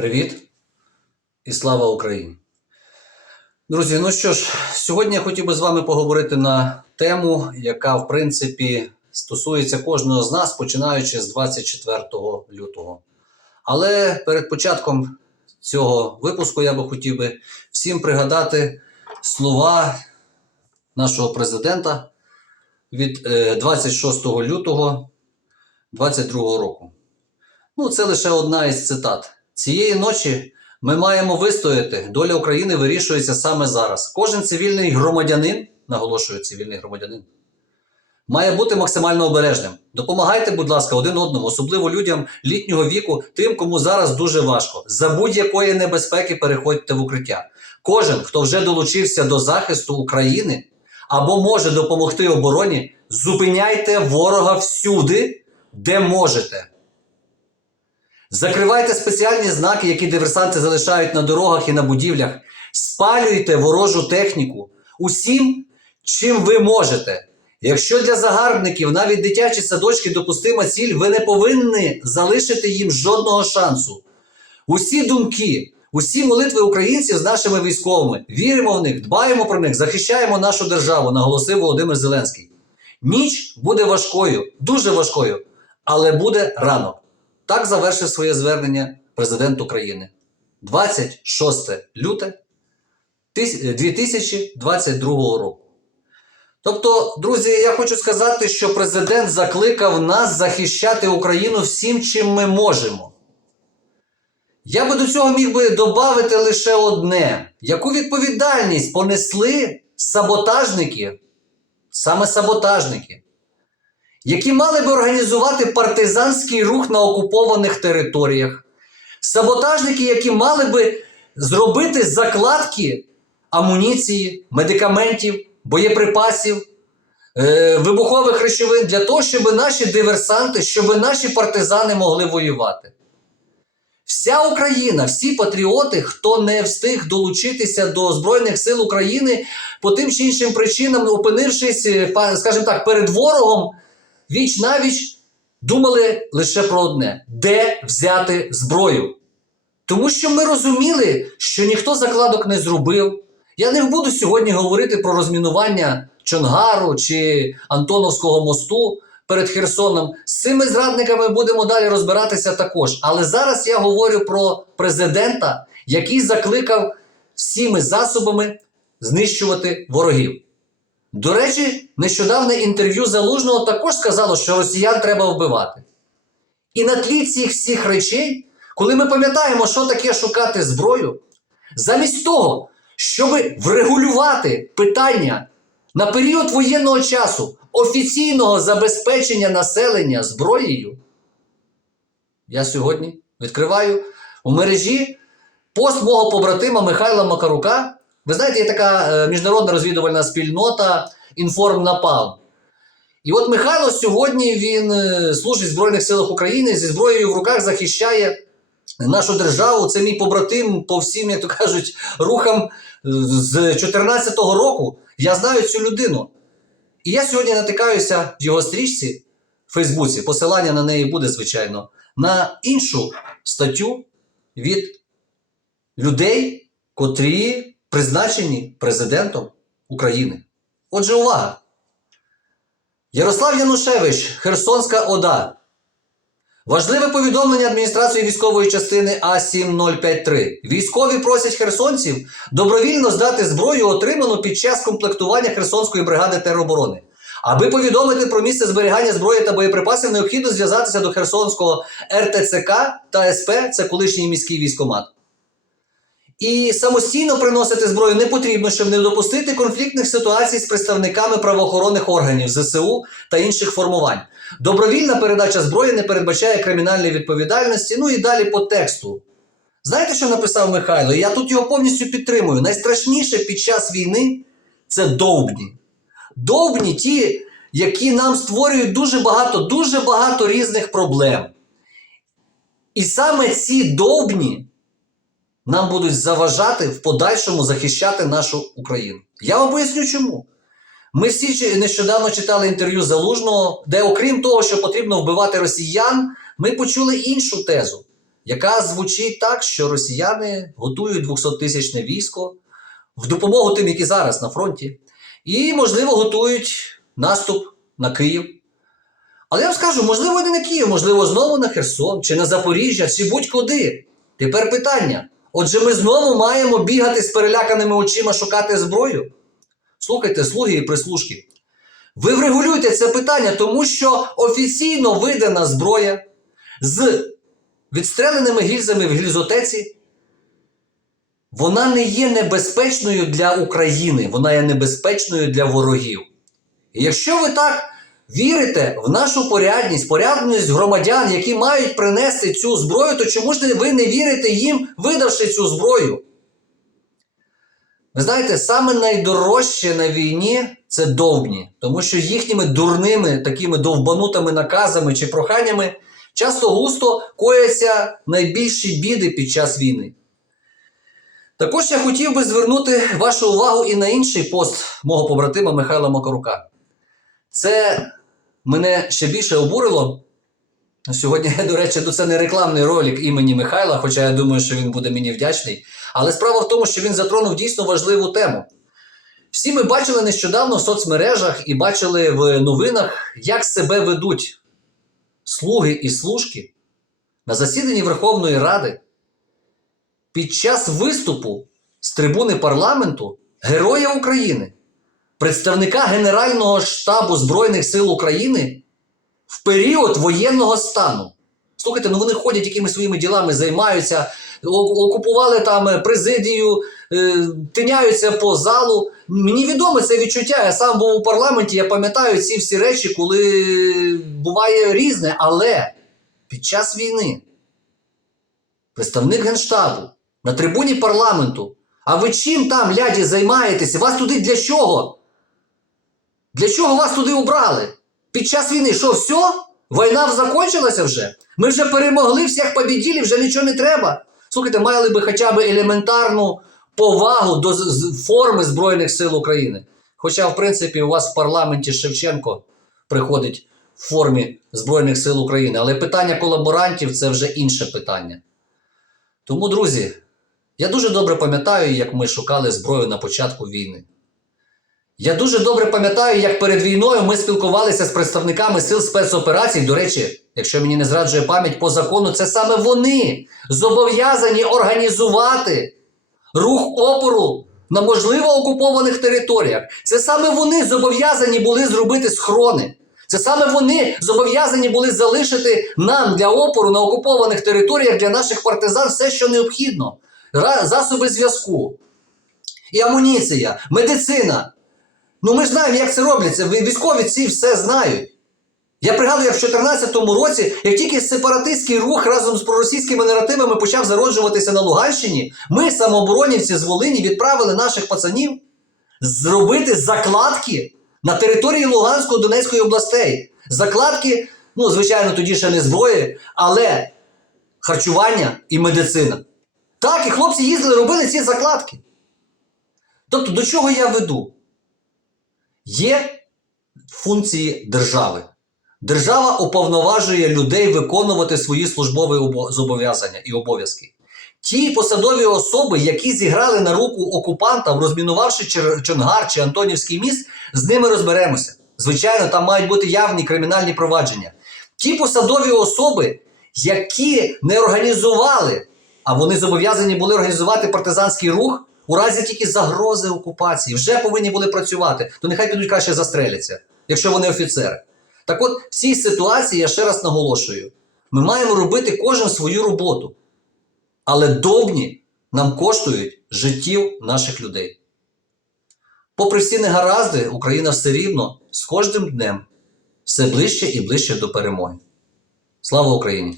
Привіт і слава Україні! Друзі, ну що ж, сьогодні я хотів би з вами поговорити на тему, яка, в принципі, стосується кожного з нас, починаючи з 24 лютого. Але перед початком цього випуску я би хотів би всім пригадати слова нашого президента від е, 26 лютого 2022 року. Ну, це лише одна із цитат. Цієї ночі ми маємо вистояти. Доля України вирішується саме зараз. Кожен цивільний громадянин, наголошую, цивільний громадянин, має бути максимально обережним. Допомагайте, будь ласка, один одному, особливо людям літнього віку, тим, кому зараз дуже важко. За будь-якої небезпеки переходьте в укриття. Кожен, хто вже долучився до захисту України або може допомогти обороні, зупиняйте ворога всюди, де можете. Закривайте спеціальні знаки, які диверсанти залишають на дорогах і на будівлях. Спалюйте ворожу техніку усім, чим ви можете. Якщо для загарбників навіть дитячі садочки допустима ціль, ви не повинні залишити їм жодного шансу. Усі думки, усі молитви українців з нашими військовими. Віримо в них, дбаємо про них, захищаємо нашу державу, наголосив Володимир Зеленський. Ніч буде важкою, дуже важкою, але буде ранок. Так завершив своє звернення президент України. 26 люте 2022 року. Тобто, друзі, я хочу сказати, що президент закликав нас захищати Україну всім, чим ми можемо. Я би до цього міг би додати лише одне: яку відповідальність понесли саботажники, саме саботажники, які мали би організувати партизанський рух на окупованих територіях, саботажники, які мали би зробити закладки амуніції, медикаментів, боєприпасів, е, вибухових речовин для того, щоб наші диверсанти, щоб наші партизани могли воювати. Вся Україна, всі патріоти, хто не встиг долучитися до Збройних сил України по тим чи іншим причинам, опинившись, е, скажімо так, перед ворогом, віч навіч думали лише про одне: де взяти зброю. Тому що ми розуміли, що ніхто закладок не зробив. Я не буду сьогодні говорити про розмінування Чонгару чи Антоновського мосту перед Херсоном. З цими зрадниками будемо далі розбиратися також. Але зараз я говорю про президента, який закликав всіми засобами знищувати ворогів. До речі, нещодавне інтерв'ю Залужного також сказало, що росіян треба вбивати. І на тлі цих всіх речей, коли ми пам'ятаємо, що таке шукати зброю, замість того, щоб врегулювати питання на період воєнного часу офіційного забезпечення населення зброєю, я сьогодні відкриваю у мережі пост мого побратима Михайла Макарука. Ви знаєте, є така е, міжнародна розвідувальна спільнота Інформнапалм. І от Михайло сьогодні він е, служить в Збройних силах України зі зброєю в руках захищає нашу державу. Це мій побратим по всім, як то кажуть, рухам е, з 2014 року. Я знаю цю людину. І я сьогодні натикаюся в його стрічці в Фейсбуці, посилання на неї буде, звичайно, на іншу статтю від людей, котрі призначені президентом України. Отже, увага! Ярослав Янушевич, Херсонська ОДА. Важливе повідомлення адміністрації військової частини А7053. Військові просять херсонців добровільно здати зброю, отриману під час комплектування Херсонської бригади тероборони. Аби повідомити про місце зберігання зброї та боєприпасів, необхідно зв'язатися до Херсонського РТЦК та СП, це колишній міський військомат. І самостійно приносити зброю не потрібно, щоб не допустити конфліктних ситуацій з представниками правоохоронних органів ЗСУ та інших формувань. Добровільна передача зброї не передбачає кримінальної відповідальності. Ну і далі по тексту. Знаєте, що написав Михайло? Я тут його повністю підтримую. Найстрашніше під час війни це довбні. Довбні ті, які нам створюють дуже багато, дуже багато різних проблем. І саме ці довбні нам будуть заважати в подальшому захищати нашу Україну. Я вам поясню чому. Ми всі нещодавно читали інтерв'ю Залужного, де, окрім того, що потрібно вбивати росіян, ми почули іншу тезу. яка звучить так, що росіяни готують 200-тисячне військо в допомогу тим, які зараз на фронті, і, можливо, готують наступ на Київ. Але я вам скажу, можливо, не на Київ, можливо, знову на Херсон, чи на Запоріжжя, чи будь-куди. Тепер питання. Отже, ми знову маємо бігати з переляканими очима, шукати зброю. Слухайте, слуги і прислужки. Ви врегулюйте це питання, тому що офіційно видана зброя з відстреленими гільзами в гільзотеці, вона не є небезпечною для України, вона є небезпечною для ворогів. І якщо ви так вірите в нашу порядність, порядність громадян, які мають принести цю зброю, то чому ж ви не вірите їм, видавши цю зброю? Ви знаєте, саме найдорожче на війні це довбні, тому що їхніми дурними такими довбанутими наказами чи проханнями часто густо кояться найбільші біди під час війни. Також я хотів би звернути вашу увагу і на інший пост мого побратима Михайла Макарука. Це мене ще більше обурило. Сьогодні, до речі, це не рекламний ролик імені Михайла, хоча я думаю, що він буде мені вдячний. Але справа в тому, що він затронув дійсно важливу тему. Всі ми бачили нещодавно в соцмережах і бачили в новинах, як себе ведуть слуги і служки на засіданні Верховної Ради під час виступу з трибуни парламенту Героя України, представника Генерального штабу Збройних сил України в період воєнного стану. Слухайте, ну вони ходять якимись своїми ділами, займаються, окупували там президію, е, тиняються по залу. Мені відомо це відчуття. Я сам був у парламенті, я пам'ятаю ці всі речі, коли буває різне, але під час війни представник Генштабу на трибуні парламенту. А ви чим там, ляді, займаєтеся? Вас туди для чого? Для чого вас туди обрали? Під час війни, що, все? Війна закончилася вже? Ми вже перемогли, всіх побіділи, вже нічого не треба. Слухайте, мали би хоча б елементарну повагу до форми Збройних сил України. Хоча, в принципі, у вас в парламенті Шевченко приходить в формі Збройних сил України. Але питання колаборантів це вже інше питання. Тому, друзі, я дуже добре пам'ятаю, як ми шукали зброю на початку війни. Я дуже добре пам'ятаю, як перед війною ми спілкувалися з представниками сил спецоперацій. До речі, якщо мені не зраджує пам'ять по закону, це саме вони зобов'язані організувати рух опору на можливо окупованих територіях. Це саме вони зобов'язані були зробити схорони. Це саме вони зобов'язані були залишити нам для опору на окупованих територіях для наших партизан все, що необхідно: засоби зв'язку, і амуніція, медицина. Ну ми знаємо, як це робляться. Військові ці все знають. Я пригадую, як в 2014 році, як тільки сепаратистський рух разом з проросійськими наративами почав зароджуватися на Луганщині, ми, самооборонівці з Волині, відправили наших пацанів зробити закладки на території Луганської Донецької областей. Закладки, ну, звичайно, тоді ще не зброї, але харчування і медицина. Так, і хлопці їздили, робили ці закладки. Тобто, до чого я веду? Є функції держави. Держава уповноважує людей виконувати свої службові зобов'язання і обов'язки. Ті посадові особи, які зіграли на руку окупантам, розмінувавши Чонгар чи Антонівський міст, з ними розберемося. Звичайно, там мають бути явні кримінальні провадження. Ті посадові особи, які не організували, а вони зобов'язані були організувати партизанський рух у разі тільки загрози окупації, вже повинні були працювати, то нехай підуть краще застреляться, якщо вони офіцери. Так от, в цій ситуації я ще раз наголошую: ми маємо робити кожен свою роботу. Але довбні нам коштують життів наших людей. Попри всі негаразди, Україна все рівно з кожним днем все ближче і ближче до перемоги. Слава Україні!